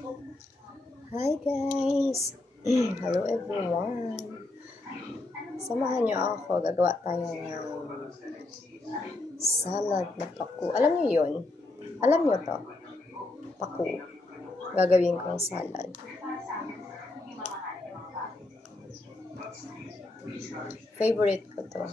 Hi guys! Hello everyone! Samahan niyo ako, gagawa tayo ng salad na paku. Alam niyo yun? Alam niyo to? Paku. Gagawin kong salad. Favorite ko to.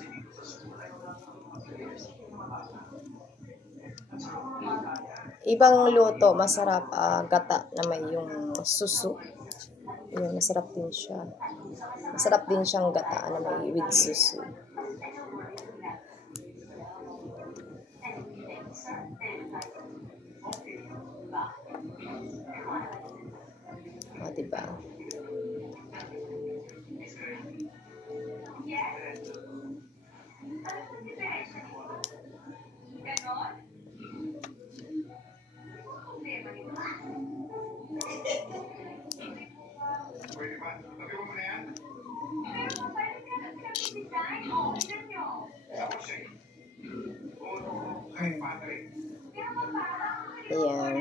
Ibang luto, masarap gata na may yung susu. Yun, masarap din siya. Masarap din siyang gata na may with susu. O, diba? Ayan.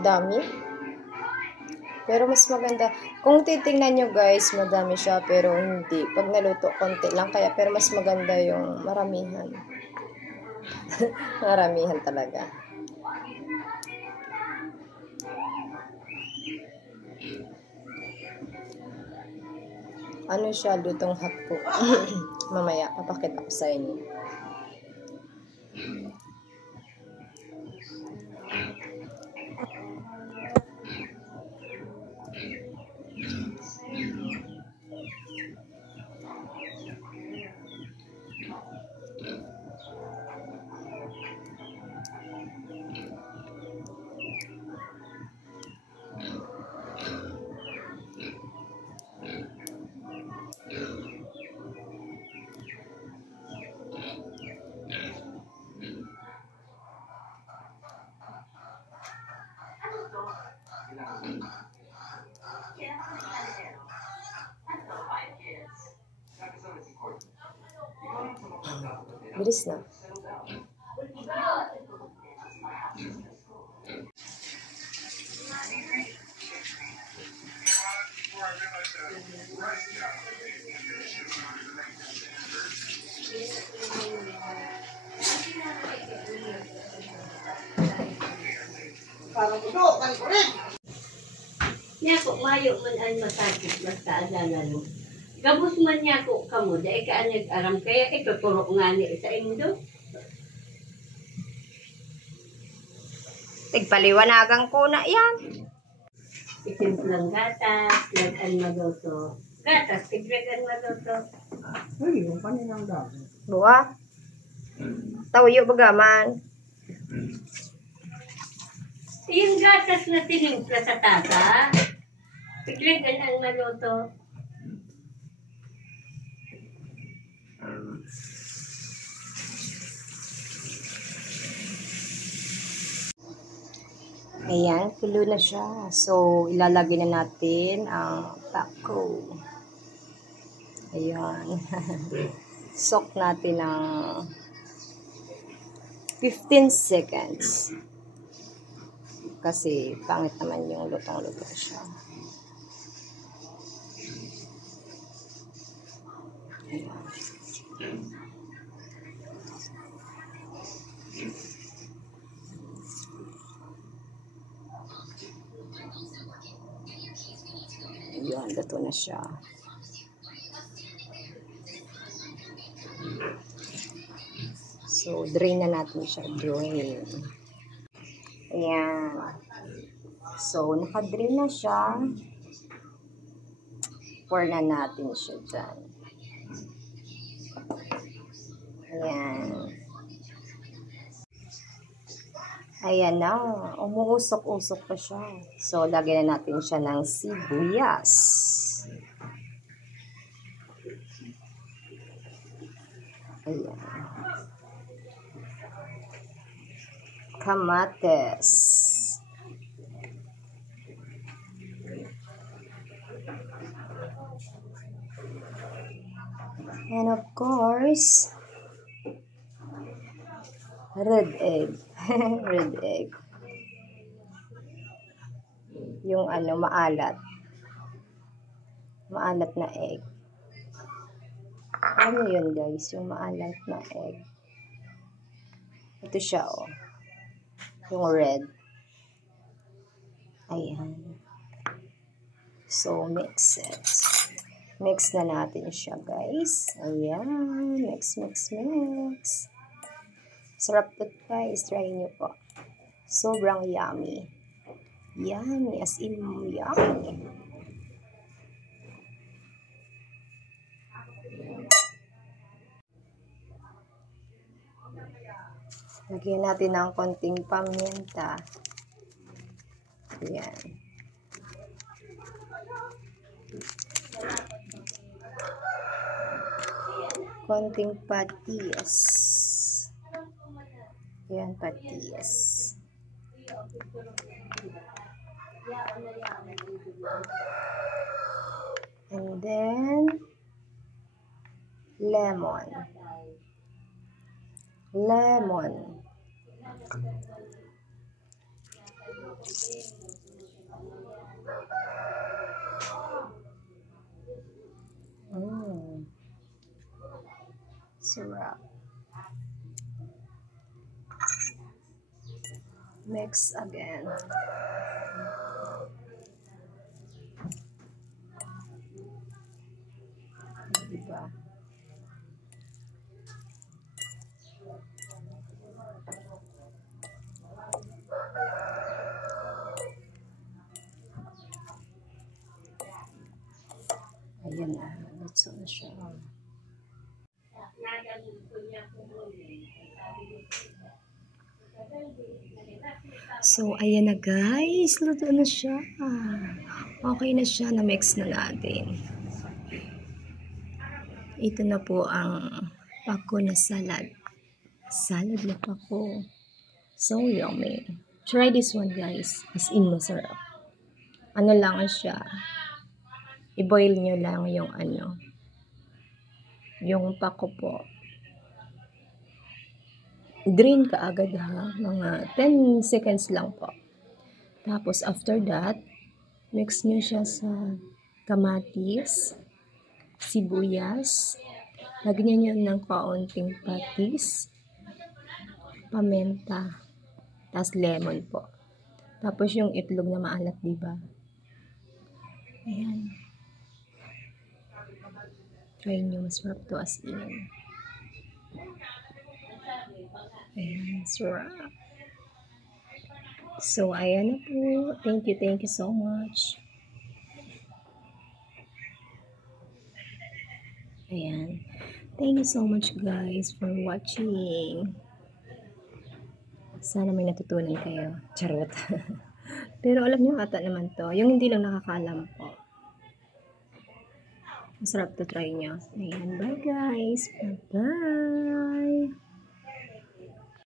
Dami. Pero mas maganda. Kung titingnan nyo guys, madami siya. Pero hindi. Pag naluto, konti lang. Kaya, pero mas maganda yung maramihan. Maramihan talaga. Ano siya, lutong hapko. Mamaya, papakita ko sa inyo. Bilis na. Nya ko mayo man ay masakit basta adalanon. Gabos man niya ko kamo dai ka nag-aram kaya ituturo nga ni sa indo. Tigpaliwanagan ko na yan. Itimplang gatas, lagan magoto. Gatas, tiglagan magoto. Ay, yung kanilang dami. Buwa. Tawyo bagaman. Yung gatas na tinimpla sa tata, tiglagan ang magoto. Ayan, kulo na siya. So, ilalagay na natin ang taco. Ayan. Soak natin ng 15 seconds. Kasi pangit naman yung lutong-lutong siya. Ayan. Ayan, luto na siya. So, drain na natin siya. Drain. Ayan. So, naka-drain na siya. Pour na natin siya dyan. Ayan. Ayan na. Umuusok-usok pa siya. So, lagyan na natin siya ng sibuyas. Ayan. Kamates. And of course, red egg. Red egg. Yung maalat. Maalat na egg. Alam niyo yun guys, yung maalat na egg. Ito siya yung red. Ayan. So, mix it. Mix na natin siya, guys. Ayan. Mix, mix, mix. Sarap to, guys. Try nyo po. Sobrang yummy. Yummy. As in, yummy. Lagyan natin ng konting paminta. Ayan. Konting patis. Ayan, patis. And then, lemon. Lemon. Sarap. Mix again. Diba? Ayan na. Luto na siya. So, ayan na guys. Luto na siya. Okay na siya. Na-mix na natin. Ito na po ang pako na salad. Salad na pako. So yummy. Try this one guys. As in masarap. Ano lang siya. I-boil nyo lang yung yung pako po. Drain ka agad ha. Mga 10 seconds lang po. Tapos after that, mix nyo siya sa kamatis, sibuyas, lagyan nyo ng kaunting patis, paminta, tas lemon po. Tapos yung itlog na maalat, diba? Ayan. Try nyo, masarap to as in. Ayan, sarap. So, ayan na po. Thank you so much. Ayan. Thank you so much guys for watching. Sana may natutunan kayo. Charot. Pero alam nyo ata naman to. Yung hindi lang nakakaalam po. Masarap to try nyo. Ayan. Bye guys. Bye-bye.